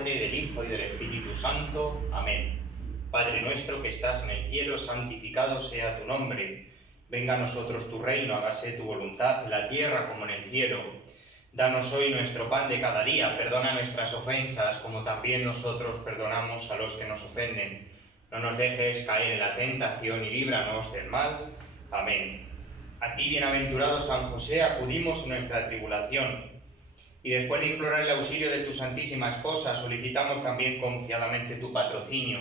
Padre, del Hijo y del Espíritu Santo. Amén. Padre nuestro que estás en el cielo, santificado sea tu nombre. Venga a nosotros tu reino, hágase tu voluntad en la tierra como en el cielo. Danos hoy nuestro pan de cada día, perdona nuestras ofensas, como también nosotros perdonamos a los que nos ofenden. No nos dejes caer en la tentación y líbranos del mal. Amén. A ti, bienaventurado San José, acudimos en nuestra tribulación. Y después de implorar el auxilio de tu Santísima Esposa, solicitamos también confiadamente tu patrocinio.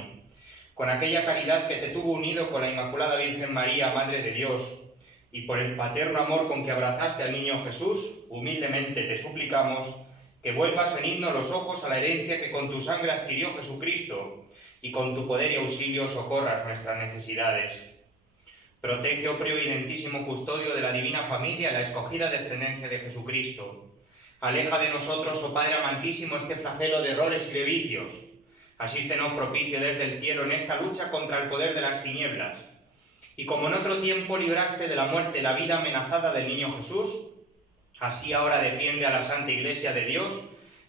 Con aquella caridad que te tuvo unido con la Inmaculada Virgen María, Madre de Dios, y por el paterno amor con que abrazaste al niño Jesús, humildemente te suplicamos que vuelvas venirnos los ojos a la herencia que con tu sangre adquirió Jesucristo, y con tu poder y auxilio socorras nuestras necesidades. Protege, oh preevidentísimo custodio de la divina familia, la escogida descendencia de Jesucristo. Aleja de nosotros, oh Padre amantísimo, este flagelo de errores y de vicios. Asístenos propicio desde el cielo en esta lucha contra el poder de las tinieblas. Y como en otro tiempo libraste de la muerte la vida amenazada del niño Jesús, así ahora defiende a la Santa Iglesia de Dios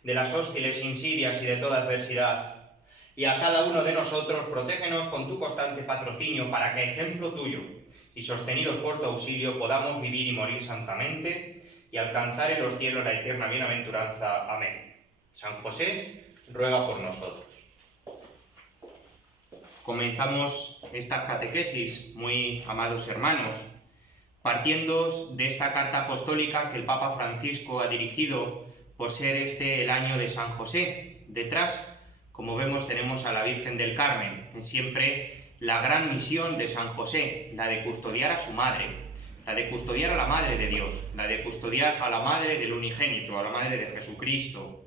de las hostiles insidias y de toda adversidad. Y a cada uno de nosotros protégenos con tu constante patrocinio para que, ejemplo tuyo, y sostenidos por tu auxilio, podamos vivir y morir santamente y alcanzar en los cielos la eterna bienaventuranza. Amén. San José, ruega por nosotros. Comenzamos esta catequesis, muy amados hermanos, partiendo de esta carta apostólica que el Papa Francisco ha dirigido por ser este el año de San José. Detrás, como vemos, tenemos a la Virgen del Carmen, en siempre la gran misión de San José, la de custodiar a su madre, la de custodiar a la Madre de Dios, la de custodiar a la Madre del Unigénito, a la Madre de Jesucristo.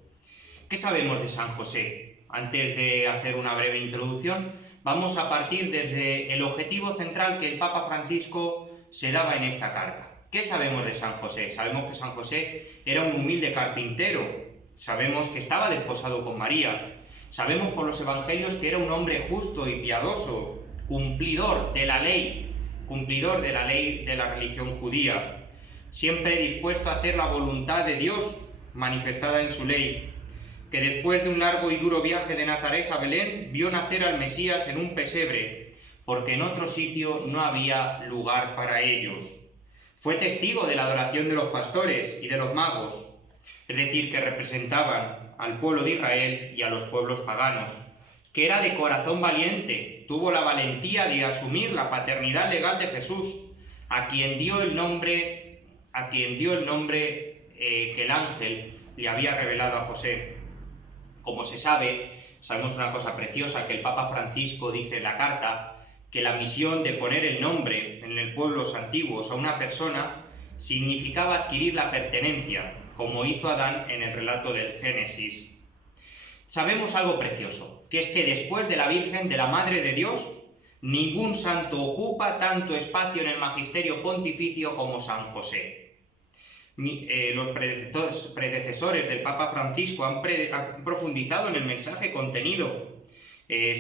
¿Qué sabemos de San José? Antes de hacer una breve introducción, vamos a partir desde el objetivo central que el Papa Francisco se daba en esta carta. ¿Qué sabemos de San José? Sabemos que San José era un humilde carpintero, sabemos que estaba desposado con María, sabemos por los evangelios que era un hombre justo y piadoso, cumplidor de la ley de la religión judía, siempre dispuesto a hacer la voluntad de Dios manifestada en su ley, que después de un largo y duro viaje de Nazaret a Belén, vio nacer al Mesías en un pesebre, porque en otro sitio no había lugar para ellos. Fue testigo de la adoración de los pastores y de los magos, es decir, que representaban al pueblo de Israel y a los pueblos paganos, que era de corazón valiente, tuvo la valentía de asumir la paternidad legal de Jesús, a quien dio el nombre que el ángel le había revelado a José. Como sabemos una cosa preciosa que el Papa Francisco dice en la carta, que la misión de poner el nombre en los pueblos antiguos a una persona significaba adquirir la pertenencia, como hizo Adán en el relato del Génesis. Sabemos algo precioso, que es que después de la Virgen, de la Madre de Dios, ningún santo ocupa tanto espacio en el magisterio pontificio como San José. Los predecesores del Papa Francisco han profundizado en el mensaje contenido.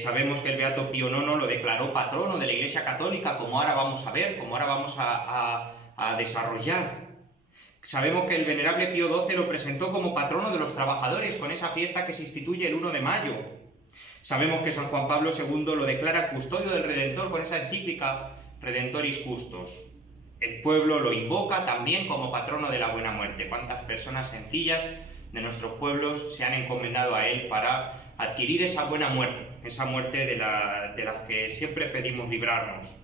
Sabemos que el Beato Pío IX lo declaró patrono de la Iglesia Católica, como ahora vamos a ver, como ahora vamos a desarrollar. Sabemos que el venerable Pío XII lo presentó como patrono de los trabajadores con esa fiesta que se instituye el 1 de mayo. Sabemos que San Juan Pablo II lo declara custodio del Redentor con esa encíclica Redentoris Custos. El pueblo lo invoca también como patrono de la buena muerte. Cuántas personas sencillas de nuestros pueblos se han encomendado a él para adquirir esa buena muerte, esa muerte de la que siempre pedimos librarnos.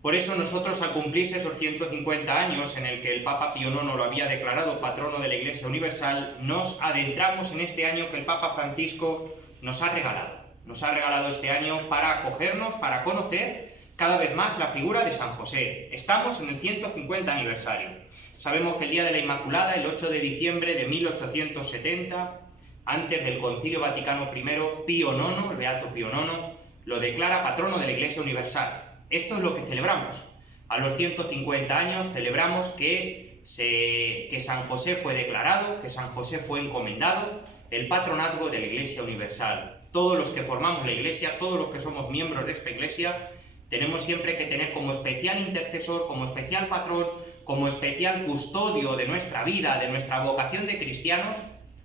Por eso nosotros, al cumplirse esos 150 años en el que el Papa Pío IX lo había declarado patrono de la Iglesia Universal, nos adentramos en este año que el Papa Francisco nos ha regalado. Nos ha regalado este año para acogernos, para conocer cada vez más la figura de San José. Estamos en el 150 aniversario. Sabemos que el día de la Inmaculada, el 8 de diciembre de 1870, antes del Concilio Vaticano I, Pío IX, el Beato Pío IX, lo declara patrono de la Iglesia Universal. Esto es lo que celebramos. A los 150 años celebramos que San José fue declarado, que San José fue encomendado el patronazgo de la Iglesia Universal. Todos los que formamos la Iglesia, todos los que somos miembros de esta Iglesia, tenemos siempre que tener como especial intercesor, como especial patrón, como especial custodio de nuestra vida, de nuestra vocación de cristianos,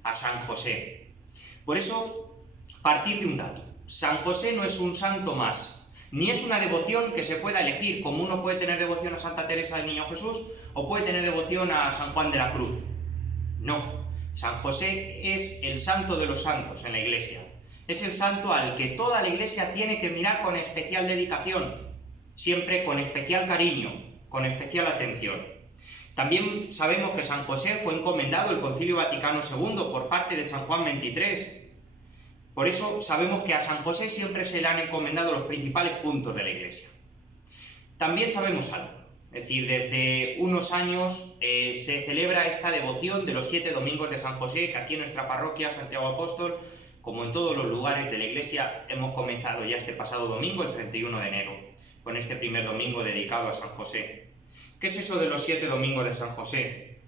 a San José. Por eso, partir de un dato. San José no es un santo más, ni es una devoción que se pueda elegir, como uno puede tener devoción a Santa Teresa del Niño Jesús o puede tener devoción a San Juan de la Cruz. No, San José es el santo de los santos en la Iglesia. Es el santo al que toda la Iglesia tiene que mirar con especial dedicación, siempre con especial cariño, con especial atención. También sabemos que San José fue encomendado el Concilio Vaticano II por parte de San Juan XXIII. Por eso sabemos que a San José siempre se le han encomendado los principales puntos de la Iglesia. También sabemos algo, es decir, desde unos años se celebra esta devoción de los 7 domingos de San José, que aquí en nuestra parroquia Santiago Apóstol, como en todos los lugares de la Iglesia, hemos comenzado ya este pasado domingo, el 31 de enero, con este primer domingo dedicado a San José. ¿Qué es eso de los 7 domingos de San José?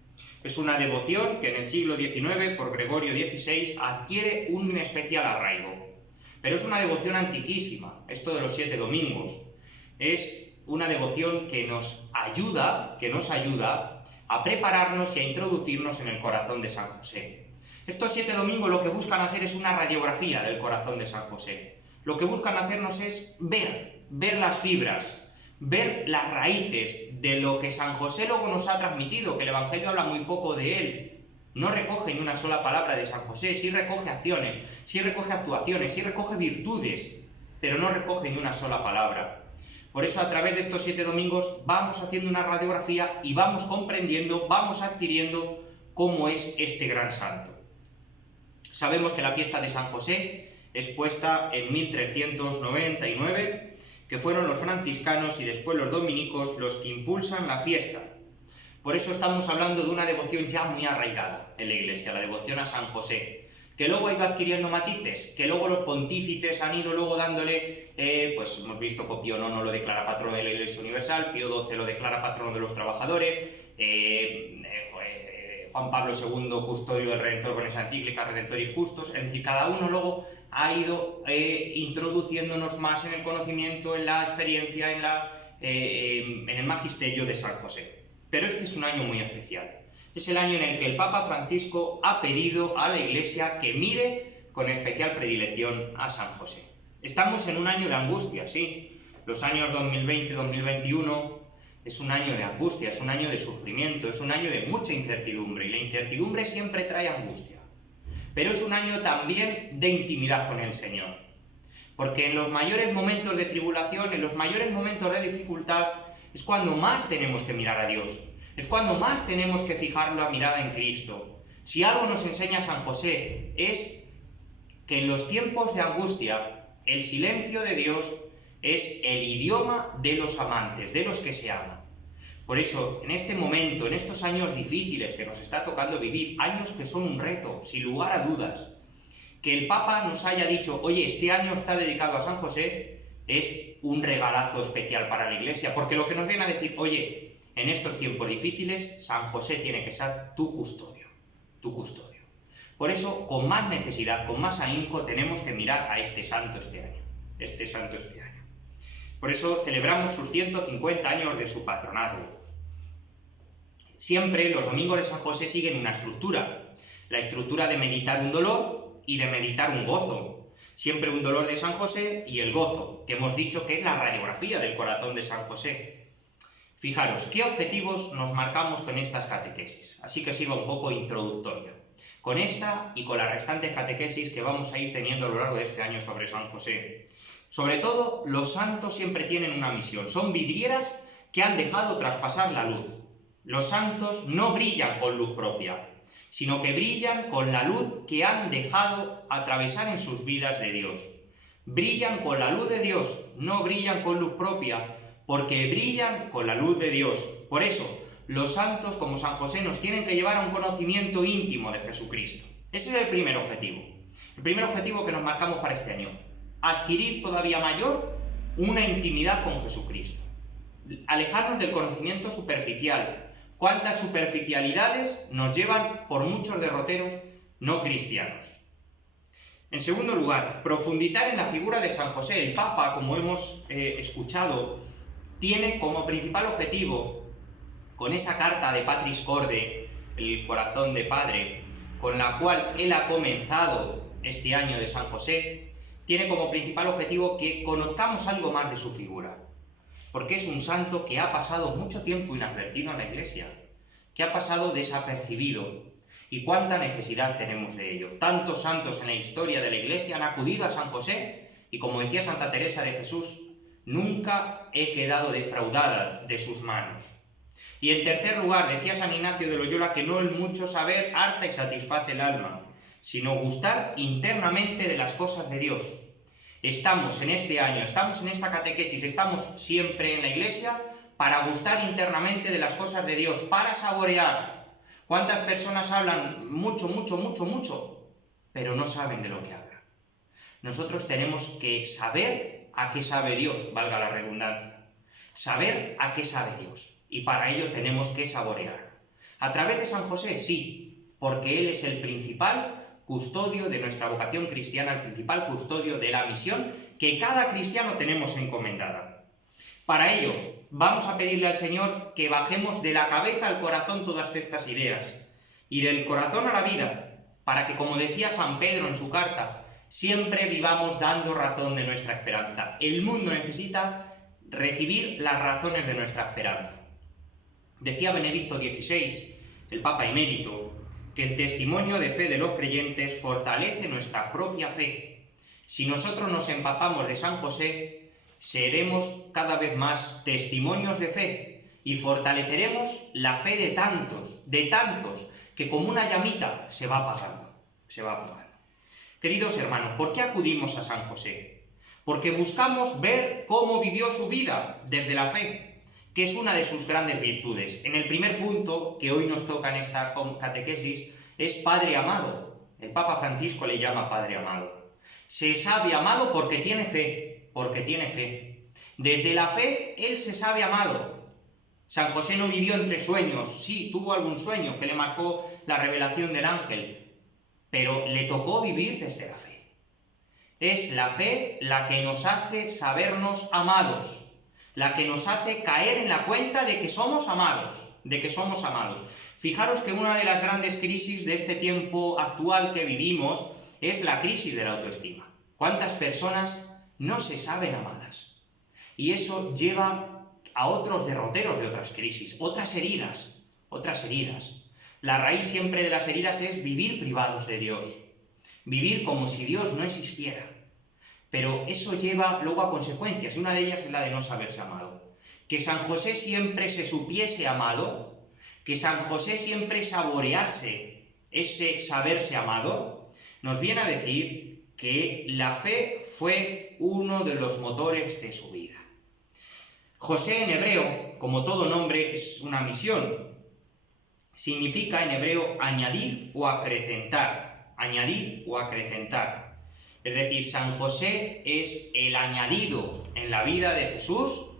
Es una devoción que en el siglo XIX, por Gregorio XVI, adquiere un especial arraigo. Pero es una devoción antiquísima, esto de los 7 domingos. Es una devoción que nos ayuda a prepararnos y a introducirnos en el corazón de San José. Estos 7 domingos lo que buscan hacer es una radiografía del corazón de San José. Lo que buscan hacernos es ver las fibras, ver las raíces de lo que San José luego nos ha transmitido, que el Evangelio habla muy poco de él. No recoge ni una sola palabra de San José, sí recoge acciones, sí recoge actuaciones, sí recoge virtudes, pero no recoge ni una sola palabra. Por eso a través de estos 7 domingos vamos haciendo una radiografía y vamos comprendiendo, vamos adquiriendo cómo es este gran santo. Sabemos que la fiesta de San José es puesta en 1399, que fueron los franciscanos y después los dominicos los que impulsan la fiesta. Por eso estamos hablando de una devoción ya muy arraigada en la Iglesia, la devoción a San José, que luego ha ido adquiriendo matices, que luego los pontífices han ido luego dándole, pues hemos visto que Pío IX lo declara patrono de la Iglesia Universal, Pío XII lo declara patrono de los trabajadores, Juan Pablo II, custodio del Redentor con esa encíclica Redentoris Custos, es decir, cada uno luego ha ido introduciéndonos más en el conocimiento, en la experiencia, en el magisterio de San José. Pero este es un año muy especial. Es el año en el que el Papa Francisco ha pedido a la Iglesia que mire con especial predilección a San José. Estamos en un año de angustia, sí. Los años 2020-2021 es un año de angustia, es un año de sufrimiento, es un año de mucha incertidumbre, y la incertidumbre siempre trae angustia. Pero es un año también de intimidad con el Señor. Porque en los mayores momentos de tribulación, en los mayores momentos de dificultad, es cuando más tenemos que mirar a Dios. Es cuando más tenemos que fijar la mirada en Cristo. Si algo nos enseña San José es que en los tiempos de angustia, el silencio de Dios es el idioma de los amantes, de los que se aman. Por eso, en este momento, en estos años difíciles que nos está tocando vivir, años que son un reto, sin lugar a dudas, que el Papa nos haya dicho, oye, este año está dedicado a San José, es un regalazo especial para la Iglesia, porque lo que nos viene a decir, oye, en estos tiempos difíciles, San José tiene que ser tu custodio, tu custodio. Por eso, con más necesidad, con más ahínco, tenemos que mirar a este santo este año. Por eso celebramos sus 150 años de su patronazgo. Siempre los domingos de San José siguen una estructura, la estructura de meditar un dolor y de meditar un gozo. Siempre un dolor de San José y el gozo, que hemos dicho que es la radiografía del corazón de San José. Fijaros, ¿qué objetivos nos marcamos con estas catequesis? Así que sirva un poco introductoria. Con esta y con las restantes catequesis que vamos a ir teniendo a lo largo de este año sobre San José. Sobre todo, los santos siempre tienen una misión. Son vidrieras que han dejado traspasar la luz. Los santos no brillan con luz propia, sino que brillan con la luz que han dejado atravesar en sus vidas de Dios. Brillan con la luz de Dios, no brillan con luz propia, porque brillan con la luz de Dios. Por eso, los santos como San José nos tienen que llevar a un conocimiento íntimo de Jesucristo. Ese es el primer objetivo. El primer objetivo que nos marcamos para este año. Adquirir todavía mayor una intimidad con Jesucristo. Alejarnos del conocimiento superficial. ¿Cuántas superficialidades nos llevan por muchos derroteros no cristianos? En segundo lugar, profundizar en la figura de San José. El Papa, como hemos escuchado, tiene como principal objetivo, con esa carta de Patris Corde, el corazón de Padre, con la cual él ha comenzado este año de San José tiene como principal objetivo que conozcamos algo más de su figura, porque es un santo que ha pasado mucho tiempo inadvertido en la Iglesia, que ha pasado desapercibido. ¿Y cuánta necesidad tenemos de ello? Tantos santos en la historia de la Iglesia han acudido a San José y, como decía Santa Teresa de Jesús, nunca he quedado defraudada de sus manos. Y en tercer lugar, decía San Ignacio de Loyola que no el mucho saber harta y satisface el alma, sino gustar internamente de las cosas de Dios. Estamos en este año, estamos en esta catequesis, estamos siempre en la Iglesia para gustar internamente de las cosas de Dios, para saborear. ¿Cuántas personas hablan mucho, pero no saben de lo que hablan? Nosotros tenemos que saber a qué sabe Dios, valga la redundancia. Saber a qué sabe Dios. Y para ello tenemos que saborear. ¿A través de San José? Sí, porque él es el principal custodio de nuestra vocación cristiana, el principal custodio de la misión que cada cristiano tenemos encomendada. Para ello, vamos a pedirle al Señor que bajemos de la cabeza al corazón todas estas ideas, y del corazón a la vida, para que, como decía San Pedro en su carta, siempre vivamos dando razón de nuestra esperanza. El mundo necesita recibir las razones de nuestra esperanza. Decía Benedicto XVI, el Papa emérito, que el testimonio de fe de los creyentes fortalece nuestra propia fe. Si nosotros nos empapamos de San José, seremos cada vez más testimonios de fe y fortaleceremos la fe de tantos, que como una llamita se va apagando. Queridos hermanos, ¿por qué acudimos a San José? Porque buscamos ver cómo vivió su vida desde la fe, que es una de sus grandes virtudes. En el primer punto, que hoy nos toca en esta catequesis, es Padre amado. El Papa Francisco le llama Padre amado. Se sabe amado porque tiene fe, Desde la fe, él se sabe amado. San José no vivió entre sueños, sí, tuvo algún sueño que le marcó la revelación del ángel, pero le tocó vivir desde la fe. Es la fe la que nos hace sabernos amados, la que nos hace caer en la cuenta de que somos amados, Fijaros que una de las grandes crisis de este tiempo actual que vivimos es la crisis de la autoestima. ¿Cuántas personas no se saben amadas? Y eso lleva a otros derroteros de otras crisis, otras heridas. La raíz siempre de las heridas es vivir privados de Dios, vivir como si Dios no existiera. Pero eso lleva luego a consecuencias, y una de ellas es la de no saberse amado. Que San José siempre se supiese amado, que San José siempre saborease ese saberse amado, nos viene a decir que la fe fue uno de los motores de su vida. José en hebreo, como todo nombre, es una misión. Significa en hebreo añadir o acrecentar. Es decir, San José es el añadido en la vida de Jesús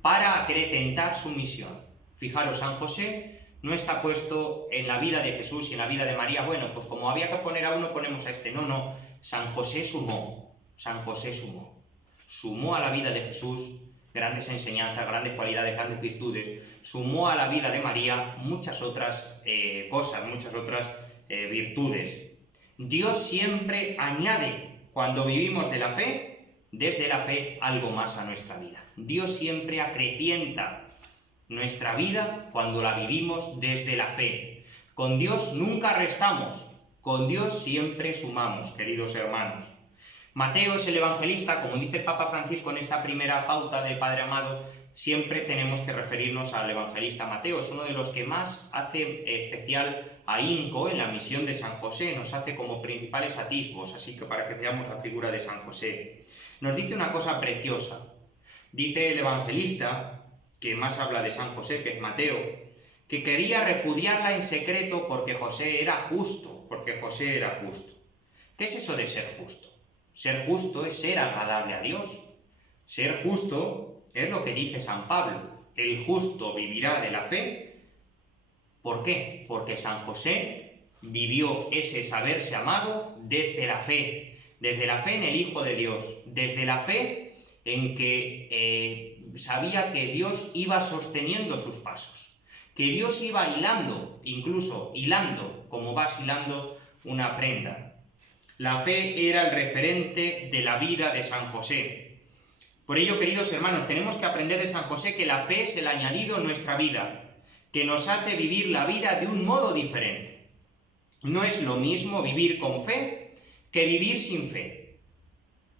para acrecentar su misión. Fijaros, San José no está puesto en la vida de Jesús y en la vida de María. Bueno, pues como había que poner a uno, ponemos a este. No. San José sumó. Sumó a la vida de Jesús grandes enseñanzas, grandes cualidades, grandes virtudes. Sumó a la vida de María muchas otras cosas, muchas otras virtudes. Dios siempre añade, cuando vivimos de la fe, desde la fe, algo más a nuestra vida. Dios siempre acrecienta nuestra vida cuando la vivimos desde la fe. Con Dios nunca restamos, con Dios siempre sumamos, queridos hermanos. Mateo es el evangelista, como dice el Papa Francisco en esta primera pauta del Padre amado, siempre tenemos que referirnos al evangelista Mateo. Es uno de los que más hace especial ahínco en la misión de San José, nos hace como principales atisbos, así que para que veamos la figura de San José. Nos dice una cosa preciosa. Dice el evangelista, que más habla de San José, que es Mateo, que quería repudiarla en secreto porque José era justo, ¿Qué es eso de ser justo? Ser justo es ser agradable a Dios. Ser justo es lo que dice San Pablo. El justo vivirá de la fe. ¿Por qué? Porque San José vivió ese saberse amado desde la fe en el Hijo de Dios, desde la fe en que sabía que Dios iba sosteniendo sus pasos, que Dios iba hilando, incluso hilando, como vas hilando una prenda. La fe era el referente de la vida de San José. Por ello, queridos hermanos, tenemos que aprender de San José que la fe es el añadido en nuestra vida, que nos hace vivir la vida de un modo diferente. No es lo mismo vivir con fe que vivir sin fe.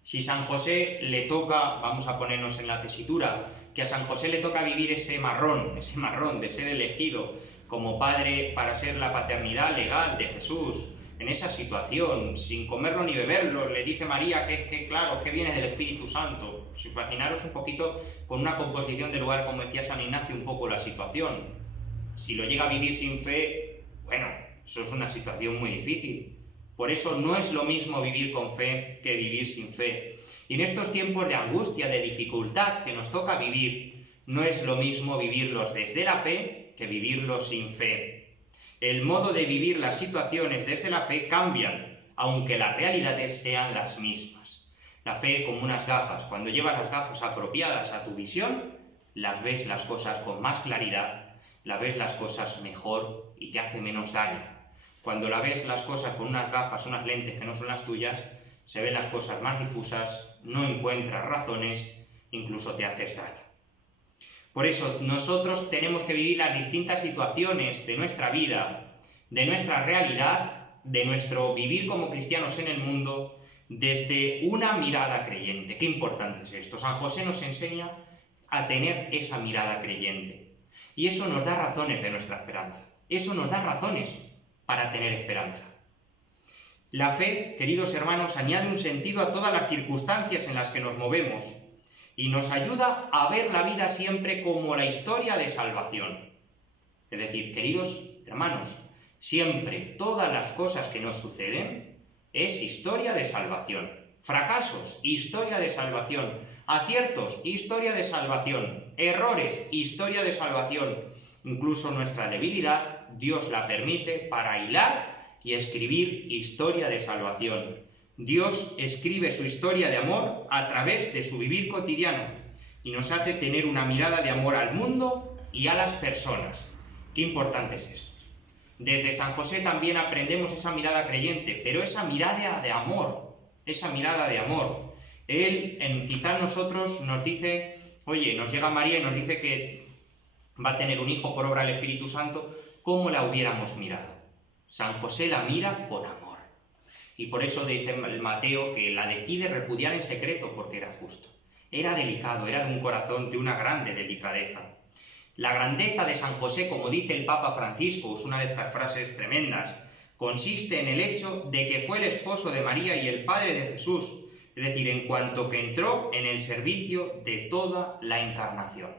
Si San José le toca, vamos a ponernos en la tesitura, que a San José le toca vivir ese marrón de ser elegido como padre para ser la paternidad legal de Jesús, en esa situación, sin comerlo ni beberlo, le dice María claro, que viene del Espíritu Santo. Pues imaginaros un poquito, con una composición de lugar, como decía San Ignacio, un poco la situación. Si lo llega a vivir sin fe, bueno, eso es una situación muy difícil. Por eso no es lo mismo vivir con fe que vivir sin fe. Y en estos tiempos de angustia, de dificultad que nos toca vivir, no es lo mismo vivirlos desde la fe que vivirlos sin fe. El modo de vivir las situaciones desde la fe cambian, aunque las realidades sean las mismas. La fe como unas gafas. Cuando llevas las gafas apropiadas a tu visión, las ves las cosas con más claridad, las ves las cosas mejor y te hace menos daño. Cuando la ves las cosas con unas gafas, unas lentes que no son las tuyas, se ven las cosas más difusas, no encuentras razones, incluso te haces daño. Por eso nosotros tenemos que vivir las distintas situaciones de nuestra vida, de nuestra realidad, de nuestro vivir como cristianos en el mundo, desde una mirada creyente. Qué importante es esto. San José nos enseña a tener esa mirada creyente. Y eso nos da razones de nuestra esperanza. Eso nos da razones para tener esperanza. La fe, queridos hermanos, añade un sentido a todas las circunstancias en las que nos movemos y nos ayuda a ver la vida siempre como la historia de salvación. Es decir, queridos hermanos, siempre todas las cosas que nos suceden es historia de salvación. Fracasos, historia de salvación. Aciertos, historia de salvación. Errores, historia de salvación. Incluso nuestra debilidad, Dios la permite para hilar y escribir historia de salvación. Dios escribe su historia de amor a través de su vivir cotidiano y nos hace tener una mirada de amor al mundo y a las personas. Qué importante es esto. Desde San José también aprendemos esa mirada creyente, pero esa mirada de amor, Él, quizás nosotros nos dice, oye, nos llega María y nos dice que va a tener un hijo por obra del Espíritu Santo, ¿cómo la hubiéramos mirado? San José la mira con amor. Y por eso dice el Mateo que la decide repudiar en secreto porque era justo. Era delicado, era de un corazón de una grande delicadeza. La grandeza de San José, como dice el Papa Francisco, es una de estas frases tremendas, consiste en el hecho de que fue el esposo de María y el padre de Jesús, es decir, en cuanto que entró en el servicio de toda la encarnación.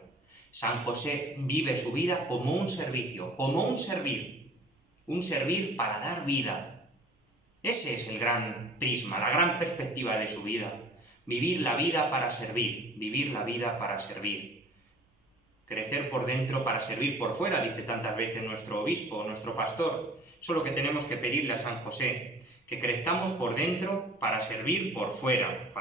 San José vive su vida como un servicio, como un servir para dar vida. Ese es el gran prisma, la gran perspectiva de su vida. Vivir la vida para servir, vivir la vida para servir. Crecer por dentro para servir por fuera, dice tantas veces nuestro obispo, nuestro pastor. Eso es lo que tenemos que pedirle a San José, que crezcamos por dentro para servir por fuera,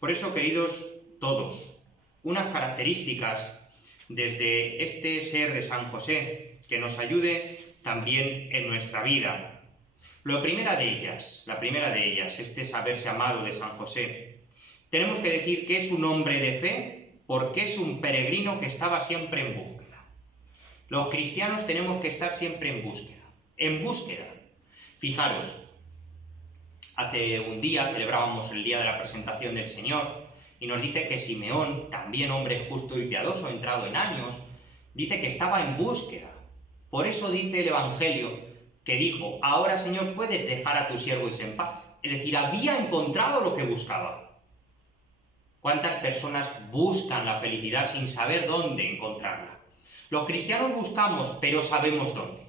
Por eso, queridos todos, unas características desde este ser de San José que nos ayude también en nuestra vida. La primera de ellas, este saberse amado de San José. Tenemos que decir que es un hombre de fe porque es un peregrino que estaba siempre en búsqueda. Los cristianos tenemos que estar siempre en búsqueda. Fijaros, hace un día celebrábamos el día de la presentación del Señor y nos dice que Simeón, también hombre justo y piadoso, entrado en años, dice que estaba en búsqueda. Por eso dice el Evangelio que dijo, ahora Señor puedes dejar a tu siervo irse en paz. Es decir, había encontrado lo que buscaba. ¿Cuántas personas buscan la felicidad sin saber dónde encontrarla? Los cristianos buscamos, pero sabemos dónde.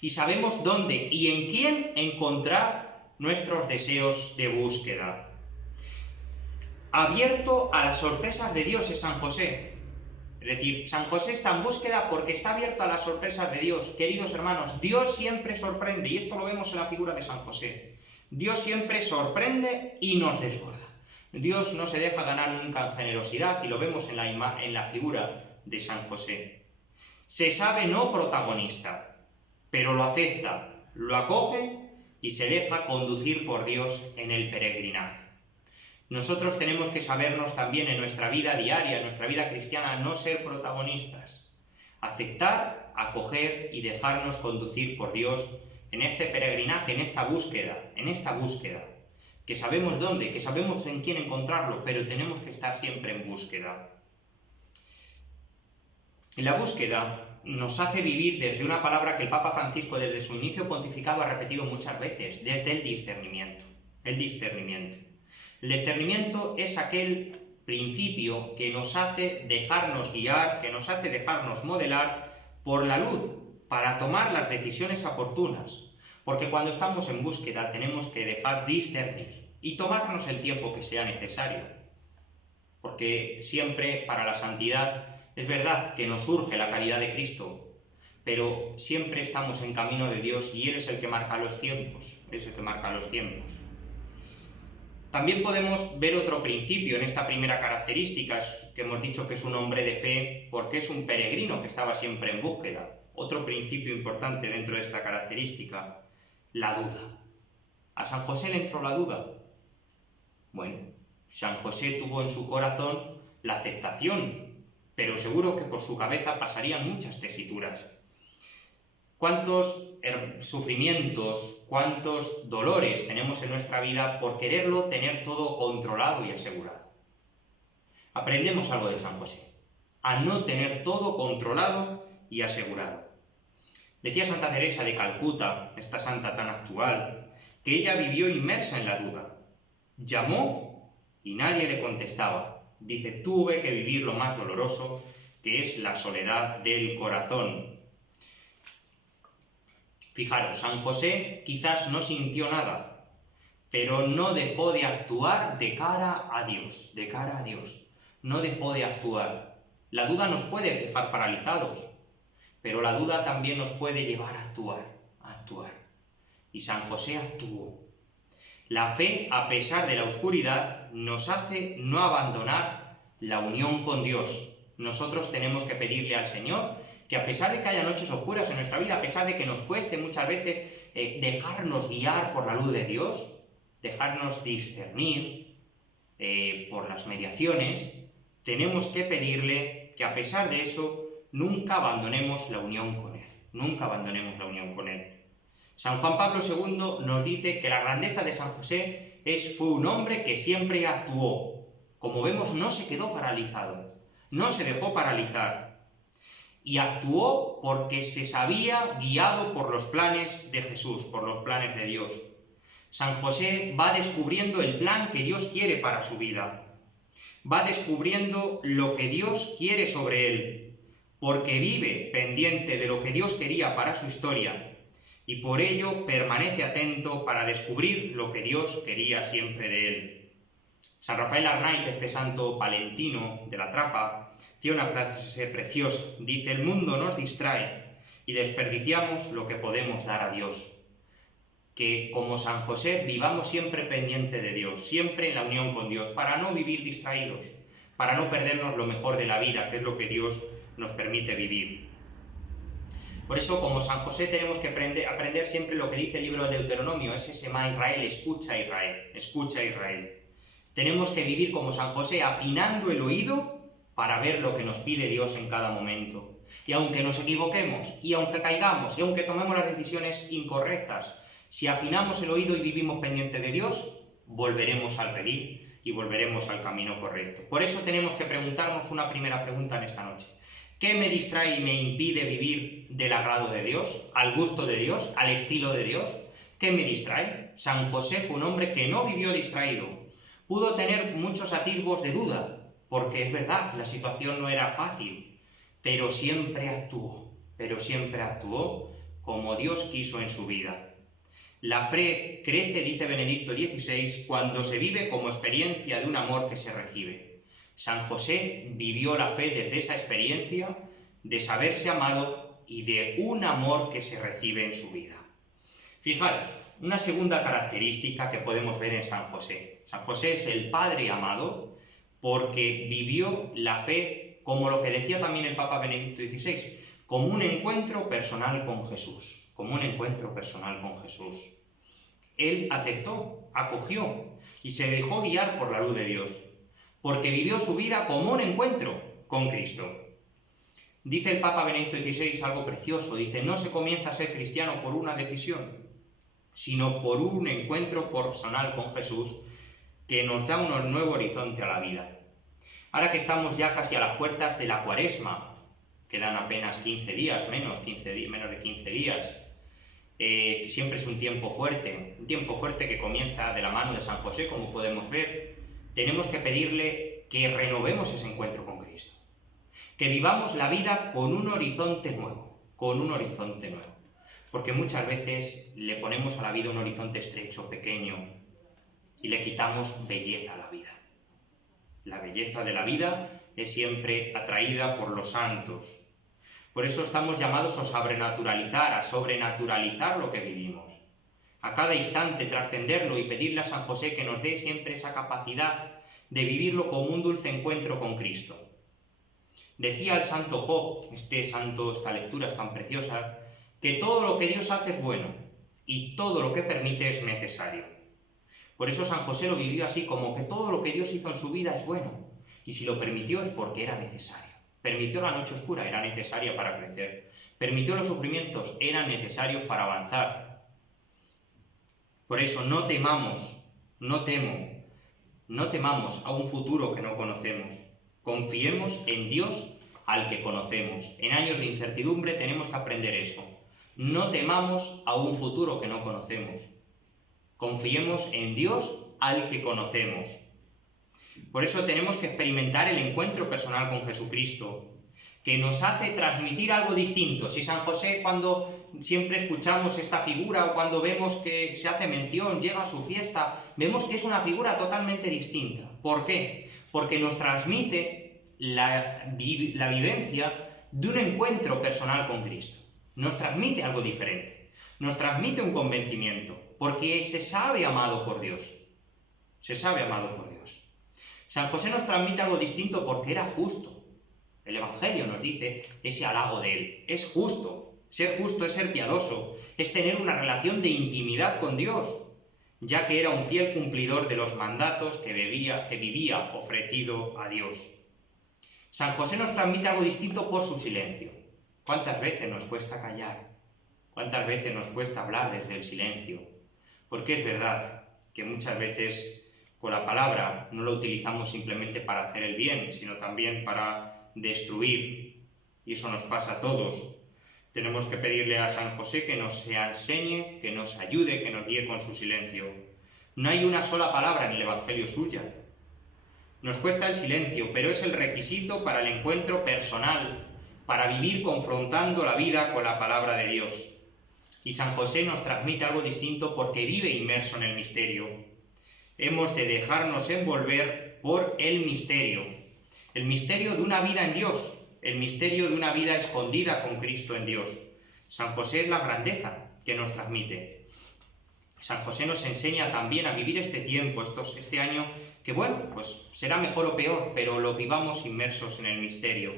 Y sabemos dónde y en quién encontrar nuestros deseos de búsqueda. Abierto a las sorpresas de Dios es San José. Es decir, San José está en búsqueda porque está abierto a las sorpresas de Dios. Queridos hermanos, Dios siempre sorprende, y esto lo vemos en la figura de San José. Dios siempre sorprende y nos desborda. Dios no se deja ganar nunca en generosidad, y lo vemos en la figura de San José. Se sabe no protagonista, pero lo acepta, lo acoge y se deja conducir por Dios en el peregrinaje. Nosotros tenemos que sabernos también en nuestra vida diaria, en nuestra vida cristiana, no ser protagonistas. Aceptar, acoger y dejarnos conducir por Dios en este peregrinaje, en esta búsqueda, que sabemos dónde, que sabemos en quién encontrarlo, pero tenemos que estar siempre en búsqueda. En la búsqueda nos hace vivir desde una palabra que el Papa Francisco desde su inicio pontificado ha repetido muchas veces, desde el discernimiento. El discernimiento. El discernimiento es aquel principio que nos hace dejarnos guiar, que nos hace dejarnos modelar por la luz para tomar las decisiones oportunas. Porque cuando estamos en búsqueda tenemos que dejar discernir y tomarnos el tiempo que sea necesario. Porque siempre para la santidad es verdad que nos surge la caridad de Cristo, pero siempre estamos en camino de Dios y Él es el que marca los tiempos, También podemos ver otro principio en esta primera característica, que hemos dicho que es un hombre de fe porque es un peregrino que estaba siempre en búsqueda. Otro principio importante dentro de esta característica, la duda. ¿A San José le entró la duda? Bueno, San José tuvo en su corazón la aceptación, pero seguro que por su cabeza pasarían muchas tesituras. ¿Cuántos sufrimientos, cuántos dolores tenemos en nuestra vida por quererlo tener todo controlado y asegurado? Aprendemos algo de San José, a no tener todo controlado y asegurado. Decía Santa Teresa de Calcuta, esta santa tan actual, que ella vivió inmersa en la duda. Llamó y nadie le contestaba. Dice, tuve que vivir lo más doloroso, que es la soledad del corazón. Fijaros, San José quizás no sintió nada, pero no dejó de actuar de cara a Dios, No dejó de actuar. La duda nos puede dejar paralizados, pero la duda también nos puede llevar a actuar. Y San José actuó. La fe, a pesar de la oscuridad, nos hace no abandonar la unión con Dios. Nosotros tenemos que pedirle al Señor que a pesar de que haya noches oscuras en nuestra vida, a pesar de que nos cueste muchas veces dejarnos guiar por la luz de Dios, dejarnos discernir por las mediaciones, tenemos que pedirle que a pesar de eso nunca abandonemos la unión con Él. San Juan Pablo II nos dice que la grandeza de San José fue un hombre que siempre actuó. Como vemos, no se quedó paralizado, no se dejó paralizar. Y actuó porque se sabía guiado por los planes de Jesús, por los planes de Dios. San José va descubriendo el plan que Dios quiere para su vida. Va descubriendo lo que Dios quiere sobre él, porque vive pendiente de lo que Dios quería para su historia. Y por ello permanece atento para descubrir lo que Dios quería siempre de él. San Rafael Arnaiz, este santo palentino de la Trapa, tiene una frase preciosa. Dice, el mundo nos distrae y desperdiciamos lo que podemos dar a Dios. Que como San José vivamos siempre pendiente de Dios, siempre en la unión con Dios, para no vivir distraídos, para no perdernos lo mejor de la vida, que es lo que Dios nos permite vivir. Por eso, como San José, tenemos que aprender siempre lo que dice el libro de Deuteronomio, ese Semá Israel, escucha Israel. Tenemos que vivir como San José, afinando el oído para ver lo que nos pide Dios en cada momento. Y aunque nos equivoquemos, y aunque caigamos, y aunque tomemos las decisiones incorrectas, si afinamos el oído y vivimos pendiente de Dios, volveremos al redil y volveremos al camino correcto. Por eso tenemos que preguntarnos una primera pregunta en esta noche. ¿Qué me distrae y me impide vivir del agrado de Dios, al gusto de Dios, al estilo de Dios? ¿Qué me distrae? San José fue un hombre que no vivió distraído. Pudo tener muchos atisbos de duda, porque es verdad, la situación no era fácil, pero siempre actuó como Dios quiso en su vida. La fe crece, dice Benedicto XVI, cuando se vive como experiencia de un amor que se recibe. San José vivió la fe desde esa experiencia de saberse amado y de un amor que se recibe en su vida. Fijaros, una segunda característica que podemos ver en San José. San José es el Padre amado porque vivió la fe, como lo que decía también el Papa Benedicto XVI, como un encuentro personal con Jesús. Él aceptó, acogió y se dejó guiar por la luz de Dios, porque vivió su vida como un encuentro con Cristo. Dice el Papa Benedicto XVI algo precioso, dice: no se comienza a ser cristiano por una decisión, sino por un encuentro personal con Jesús que nos da un nuevo horizonte a la vida. Ahora que estamos ya casi a las puertas de la Cuaresma, quedan apenas 15 días, menos de 15 días, siempre es un tiempo fuerte que comienza de la mano de San José, como podemos ver. Tenemos que pedirle que renovemos ese encuentro con Cristo, que vivamos la vida con un horizonte nuevo, porque muchas veces le ponemos a la vida un horizonte estrecho, pequeño, y le quitamos belleza a la vida. La belleza de la vida es siempre atraída por los santos. Por eso estamos llamados a sobrenaturalizar lo que vivimos. A cada instante trascenderlo y pedirle a San José que nos dé siempre esa capacidad de vivirlo como un dulce encuentro con Cristo. Decía el santo Job, esta lectura es tan preciosa, que todo lo que Dios hace es bueno y todo lo que permite es necesario. Por eso San José lo vivió así, como que todo lo que Dios hizo en su vida es bueno, y si lo permitió es porque era necesario. Permitió la noche oscura, era necesaria para crecer. Permitió los sufrimientos, eran necesarios para avanzar. Por eso no temamos a un futuro que no conocemos. Confiemos en Dios al que conocemos. En años de incertidumbre tenemos que aprender eso. No temamos a un futuro que no conocemos. Confiemos en Dios al que conocemos. Por eso tenemos que experimentar el encuentro personal con Jesucristo, que nos hace transmitir algo distinto. Si San José, cuando siempre escuchamos esta figura o cuando vemos que se hace mención, llega a su fiesta, vemos que es una figura totalmente distinta. ¿Por qué? Porque nos transmite la vivencia de un encuentro personal con Cristo. Nos transmite algo diferente. Nos transmite un convencimiento, porque se sabe amado por Dios. San José nos transmite algo distinto porque era justo. El Evangelio nos dice ese halago de él. Es justo. Ser justo es ser piadoso. Es tener una relación de intimidad con Dios, ya que era un fiel cumplidor de los mandatos que vivía ofrecido a Dios. San José nos transmite algo distinto por su silencio. ¿Cuántas veces nos cuesta callar? ¿Cuántas veces nos cuesta hablar desde el silencio? Porque es verdad que muchas veces con la palabra no la utilizamos simplemente para hacer el bien, sino también para destruir. Y eso nos pasa a todos. Tenemos que pedirle a San José que nos enseñe, que nos ayude, que nos guíe con su silencio. No hay una sola palabra en el Evangelio suya. Nos cuesta el silencio, pero es el requisito para el encuentro personal, para vivir confrontando la vida con la palabra de Dios. Y San José nos transmite algo distinto porque vive inmerso en el misterio. Hemos de dejarnos envolver por el misterio de una vida en Dios, el misterio de una vida escondida con Cristo en Dios. San José es la grandeza que nos transmite. San José nos enseña también a vivir este tiempo, este año, que bueno, pues será mejor o peor, pero lo vivamos inmersos en el misterio.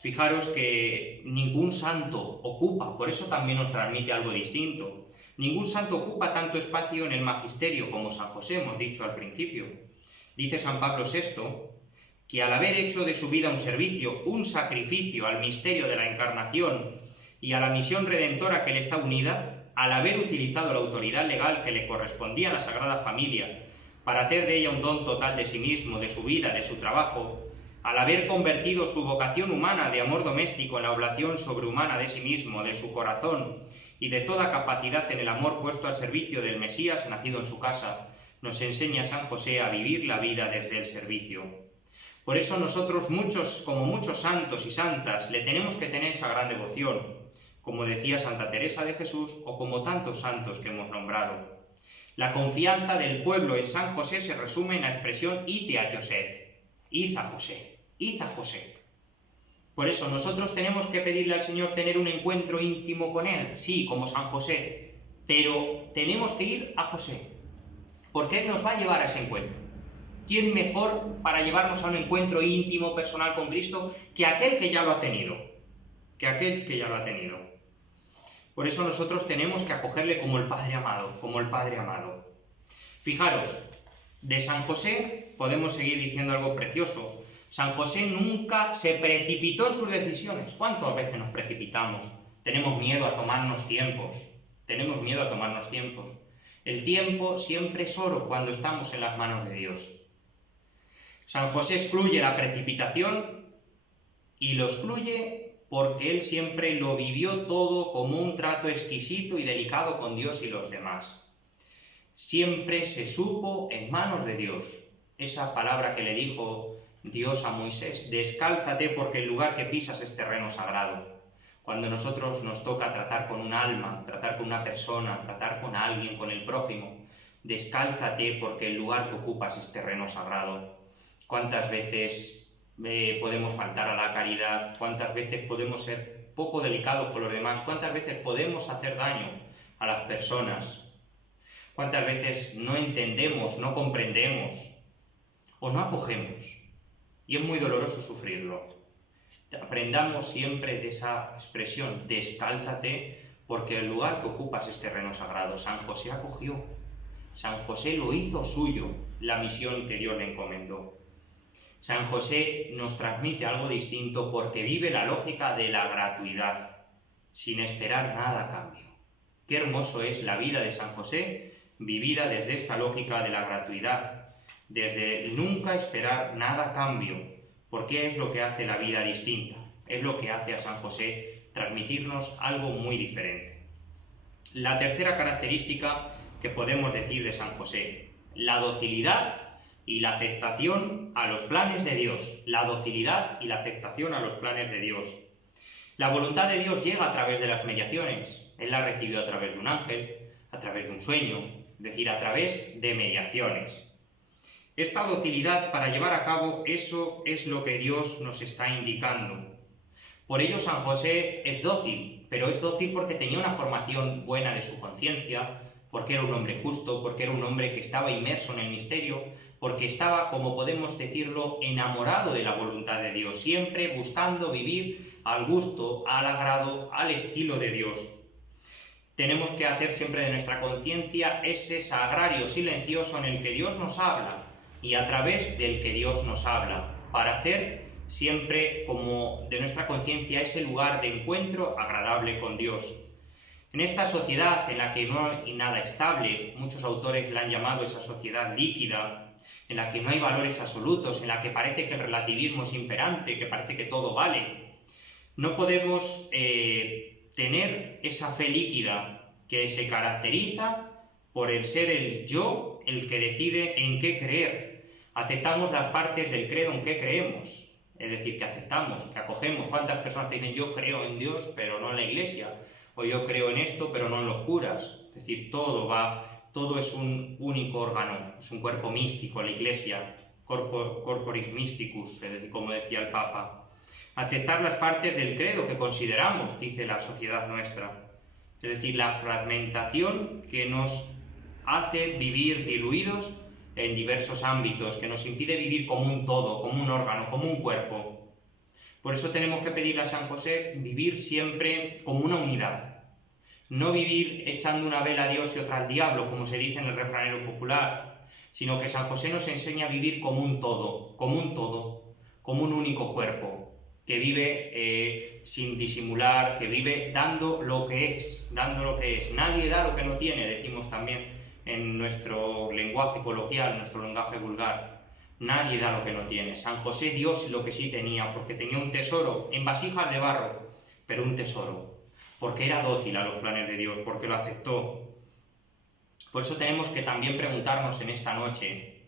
Fijaros que ningún santo ocupa, por eso también nos transmite algo distinto. Ningún santo ocupa tanto espacio en el magisterio como San José, hemos dicho al principio. Dice San Pablo VI que al haber hecho de su vida un servicio, un sacrificio al misterio de la Encarnación y a la misión redentora que le está unida, al haber utilizado la autoridad legal que le correspondía a la Sagrada Familia para hacer de ella un don total de sí mismo, de su vida, de su trabajo, al haber convertido su vocación humana de amor doméstico en la oblación sobrehumana de sí mismo, de su corazón y de toda capacidad en el amor puesto al servicio del Mesías nacido en su casa, nos enseña San José a vivir la vida desde el servicio. Por eso nosotros, como muchos santos y santas, le tenemos que tener esa gran devoción, como decía Santa Teresa de Jesús o como tantos santos que hemos nombrado. La confianza del pueblo en San José se resume en la expresión «ite a José», «id a José», «id a José». Por eso nosotros tenemos que pedirle al Señor tener un encuentro íntimo con Él, sí, como San José, pero tenemos que ir a José, porque Él nos va a llevar a ese encuentro. ¿Quién mejor para llevarnos a un encuentro íntimo, personal con Cristo, que aquel que ya lo ha tenido? Por eso nosotros tenemos que acogerle como el Padre amado, como el Padre amado. Fijaros, de San José podemos seguir diciendo algo precioso. San José nunca se precipitó en sus decisiones. ¿Cuántas veces nos precipitamos? Tenemos miedo a tomarnos tiempos. Tenemos miedo a tomarnos tiempos. El tiempo siempre es oro cuando estamos en las manos de Dios. San José excluye la precipitación y lo excluye porque él siempre lo vivió todo como un trato exquisito y delicado con Dios y los demás. Siempre se supo en manos de Dios. Esa palabra que le dijo Dios a Moisés: descálzate porque el lugar que pisas es terreno sagrado. Cuando nosotros nos toca tratar con un alma, tratar con una persona, tratar con alguien, con el prójimo, descálzate porque el lugar que ocupas es terreno sagrado. ¿Cuántas veces podemos faltar a la caridad? ¿Cuántas veces podemos ser poco delicados con los demás? ¿Cuántas veces podemos hacer daño a las personas? ¿Cuántas veces no entendemos, no comprendemos o no acogemos? Y es muy doloroso sufrirlo. Aprendamos siempre de esa expresión: descálzate porque el lugar que ocupas es terreno sagrado. San José acogió, San José lo hizo suyo, la misión que Dios le encomendó. San José nos transmite algo distinto porque vive la lógica de la gratuidad, sin esperar nada a cambio. Qué hermoso es la vida de San José, vivida desde esta lógica de la gratuidad, desde nunca esperar nada a cambio, porque es lo que hace la vida distinta, es lo que hace a San José transmitirnos algo muy diferente. La tercera característica que podemos decir de San José: la docilidad y la aceptación a los planes de Dios. La docilidad y la aceptación a los planes de Dios. La voluntad de Dios llega a través de las mediaciones. Él la recibió a través de un ángel, a través de un sueño, es decir, a través de mediaciones. Esta docilidad para llevar a cabo eso es lo que Dios nos está indicando. Por ello San José es dócil, pero es dócil porque tenía una formación buena de su conciencia, porque era un hombre justo, porque era un hombre que estaba inmerso en el misterio, porque estaba, como podemos decirlo, enamorado de la voluntad de Dios, siempre buscando vivir al gusto, al agrado, al estilo de Dios. Tenemos que hacer siempre de nuestra conciencia ese sagrario silencioso en el que Dios nos habla y a través del que Dios nos habla, para hacer siempre como de nuestra conciencia ese lugar de encuentro agradable con Dios. En esta sociedad en la que no hay nada estable, muchos autores la han llamado esa sociedad líquida, en la que no hay valores absolutos, en la que parece que el relativismo es imperante, que parece que todo vale, no podemos tener esa fe líquida que se caracteriza por el ser el yo el que decide en qué creer. Aceptamos las partes del credo en que creemos, es decir, que aceptamos, que acogemos. ¿Cuántas personas dicen yo creo en Dios pero no en la Iglesia? O yo creo en esto pero no en los curas. Es decir, todo es un único órgano, es un cuerpo místico, la Iglesia, corporis mysticus, es decir, como decía el Papa. Aceptar las partes del credo que consideramos, dice la sociedad nuestra. Es decir, la fragmentación que nos hace vivir diluidos en diversos ámbitos, que nos impide vivir como un todo, como un órgano, como un cuerpo. Por eso tenemos que pedirle a San José vivir siempre como una unidad. No vivir echando una vela a Dios y otra al diablo, como se dice en el refranero popular, sino que San José nos enseña a vivir como un todo, como un único cuerpo, que vive sin disimular, que vive dando lo que es. Nadie da lo que no tiene, decimos también en nuestro lenguaje coloquial, nuestro lenguaje vulgar. Nadie da lo que no tiene. San José dio lo que sí tenía, porque tenía un tesoro en vasijas de barro, pero un tesoro, porque era dócil a los planes de Dios, porque lo aceptó. Por eso tenemos que también preguntarnos en esta noche: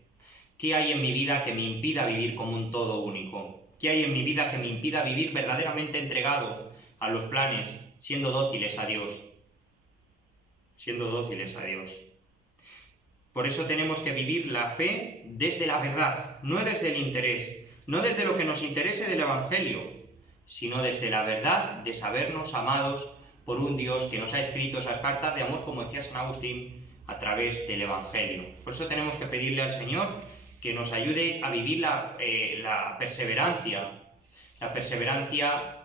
¿qué hay en mi vida que me impida vivir como un todo único? ¿Qué hay en mi vida que me impida vivir verdaderamente entregado a los planes, siendo dóciles a Dios? Siendo dóciles a Dios. Por eso tenemos que vivir la fe desde la verdad, no desde el interés, no desde lo que nos interese del Evangelio, sino desde la verdad de sabernos amados por un Dios que nos ha escrito esas cartas de amor, como decía San Agustín, a través del Evangelio. Por eso tenemos que pedirle al Señor que nos ayude a vivir la perseverancia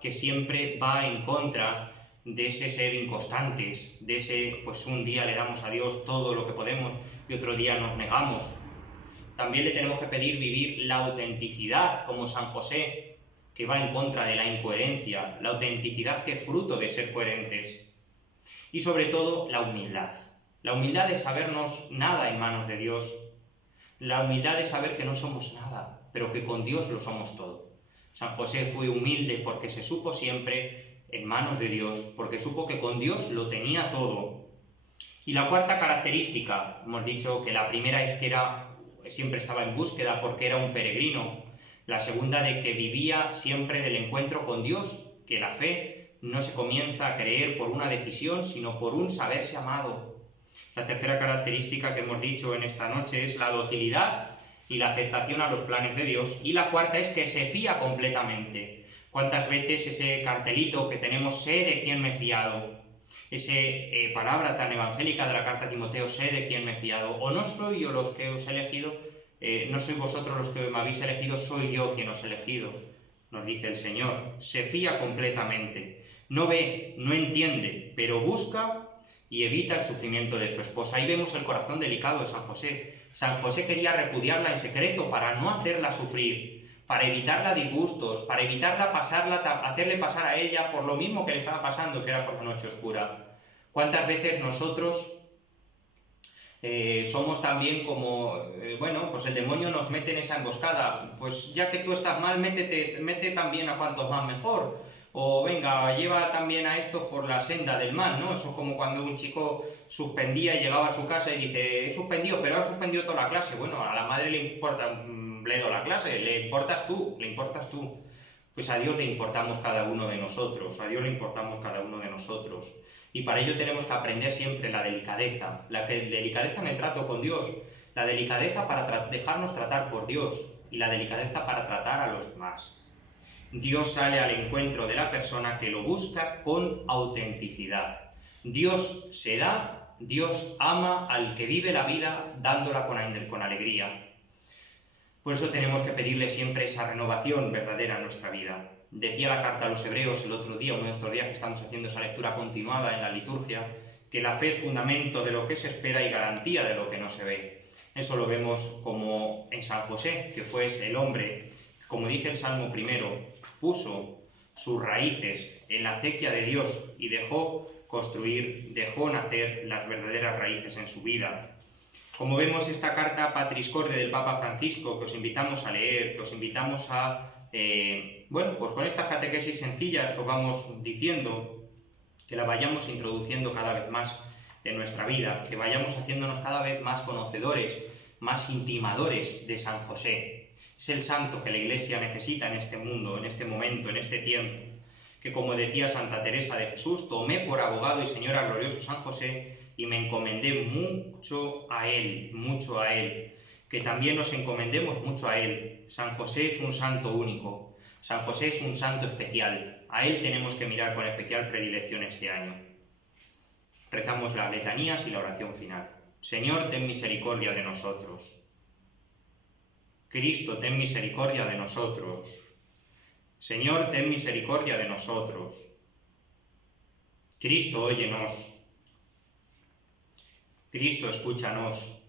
que siempre va en contra de ese ser inconstantes, de ese, pues un día le damos a Dios todo lo que podemos y otro día nos negamos. También le tenemos que pedir vivir la autenticidad, como San José, que va en contra de la incoherencia, la autenticidad que es fruto de ser coherentes. Y sobre todo, la humildad. La humildad de sabernos nada en manos de Dios. La humildad de saber que no somos nada, pero que con Dios lo somos todo. San José fue humilde porque se supo siempre en manos de Dios, porque supo que con Dios lo tenía todo. Y la cuarta característica, hemos dicho que la primera es que siempre estaba en búsqueda porque era un peregrino. La segunda, de que vivía siempre del encuentro con Dios, que la fe no se comienza a creer por una decisión, sino por un saberse amado. La tercera característica que hemos dicho en esta noche es la docilidad y la aceptación a los planes de Dios. Y la cuarta es que se fía completamente. ¿Cuántas veces ese cartelito que tenemos, sé de quién me he fiado? Esa palabra tan evangélica de la carta a Timoteo, sé de quién me he fiado. O no soy yo los que os he elegido, no sois vosotros los que me habéis elegido, soy yo quien os he elegido. Nos dice el Señor, se fía completamente. No ve, no entiende, pero busca y evita el sufrimiento de su esposa. Ahí vemos el corazón delicado de San José. San José quería repudiarla en secreto para no hacerla sufrir, para evitarla disgustos, para evitarla hacerle pasar a ella por lo mismo que le estaba pasando, que era por la noche oscura. ¿Cuántas veces nosotros somos también como, pues el demonio nos mete en esa emboscada? Pues ya que tú estás mal, mete también a cuantos más mejor. O venga, lleva también a estos por la senda del mal, ¿no? Eso es como cuando un chico suspendía y llegaba a su casa y dice, he suspendido, pero ahora he suspendido toda la clase. Bueno, a la madre le importa bledo la clase, le importas tú. Pues a Dios le importamos cada uno de nosotros, Y para ello tenemos que aprender siempre la delicadeza, delicadeza en el trato con Dios, la delicadeza para dejarnos tratar por Dios y la delicadeza para tratar a los demás. Dios sale al encuentro de la persona que lo busca con autenticidad. Dios se da, Dios ama al que vive la vida dándola con alegría. Por eso tenemos que pedirle siempre esa renovación verdadera en nuestra vida. Decía la carta a los Hebreos el otro día, uno de estos días que estamos haciendo esa lectura continuada en la liturgia, que la fe es fundamento de lo que se espera y garantía de lo que no se ve. Eso lo vemos como en San José, que fue el hombre, como dice el Salmo primero, puso sus raíces en la acequia de Dios y dejó nacer las verdaderas raíces en su vida. Como vemos esta carta Patris Corde del Papa Francisco, que os invitamos a leer, que os invitamos a, pues con estas catequesis sencillas que os vamos diciendo, que la vayamos introduciendo cada vez más en nuestra vida, que vayamos haciéndonos cada vez más conocedores, más intimadores de San José. Es el santo que la Iglesia necesita en este mundo, en este momento, en este tiempo. Que como decía Santa Teresa de Jesús, tomé por abogado y señor al glorioso San José y me encomendé mucho a él. Que también nos encomendemos mucho a él. San José es un santo único. San José es un santo especial. A él tenemos que mirar con especial predilección este año. Rezamos las letanías y la oración final. Señor, ten misericordia de nosotros. Cristo, ten misericordia de nosotros. Señor, ten misericordia de nosotros. Cristo, óyenos. Cristo, escúchanos.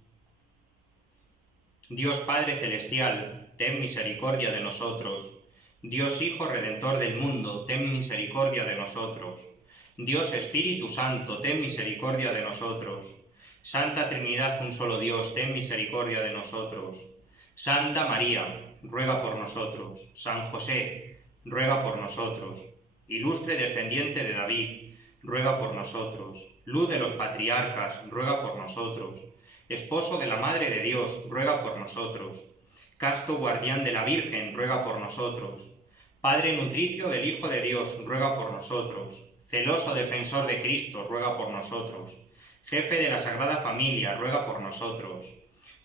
Dios Padre Celestial, ten misericordia de nosotros. Dios Hijo Redentor del mundo, ten misericordia de nosotros. Dios Espíritu Santo, ten misericordia de nosotros. Santa Trinidad, un solo Dios, ten misericordia de nosotros. Santa María, ruega por nosotros. San José, ruega por nosotros. Ilustre descendiente de David, ruega por nosotros. Luz de los patriarcas, ruega por nosotros. Esposo de la Madre de Dios, ruega por nosotros. Casto guardián de la Virgen, ruega por nosotros. Padre nutricio del Hijo de Dios, ruega por nosotros. Celoso defensor de Cristo, ruega por nosotros. Jefe de la Sagrada Familia, ruega por nosotros.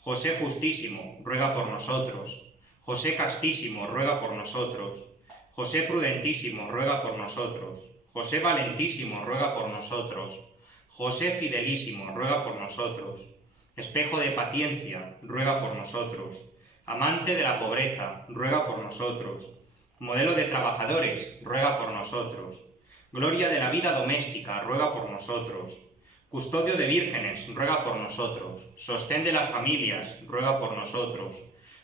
José Justísimo, ruega por nosotros. José Castísimo, ruega por nosotros. José Prudentísimo, ruega por nosotros. José Valentísimo, ruega por nosotros. José Fidelísimo, ruega por nosotros. Espejo de paciencia, ruega por nosotros. Amante de la pobreza, ruega por nosotros. Modelo de trabajadores, ruega por nosotros. Gloria de la vida doméstica, ruega por nosotros. Custodio de vírgenes, ruega por nosotros. Sostén de las familias, ruega por nosotros.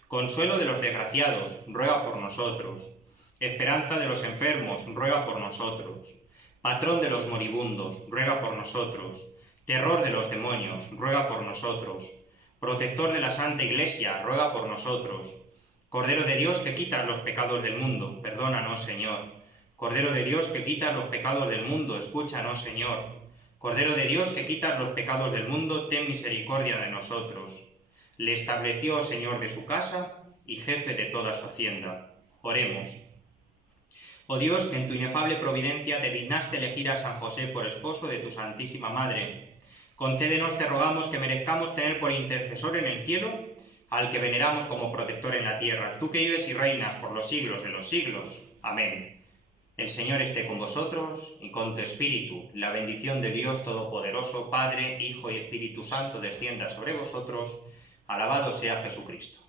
Consuelo de los desgraciados, ruega por nosotros. Esperanza de los enfermos, ruega por nosotros. Patrón de los moribundos, ruega por nosotros. Terror de los demonios, ruega por nosotros. Protector de la Santa Iglesia, ruega por nosotros. Cordero de Dios que quitas los pecados del mundo, perdónanos, Señor. Cordero de Dios que quitas los pecados del mundo, escúchanos, Señor. Cordero de Dios que quitas los pecados del mundo, ten misericordia de nosotros. Le estableció Señor de su casa y jefe de toda su hacienda. Oremos. Oh Dios, que en tu inefable providencia te dignaste elegir a San José por esposo de tu Santísima Madre, concédenos, te rogamos, que merezcamos tener por intercesor en el cielo al que veneramos como protector en la tierra, tú que vives y reinas por los siglos de los siglos. Amén. El Señor esté con vosotros y con tu espíritu. La bendición de Dios Todopoderoso, Padre, Hijo y Espíritu Santo, descienda sobre vosotros. Alabado sea Jesucristo.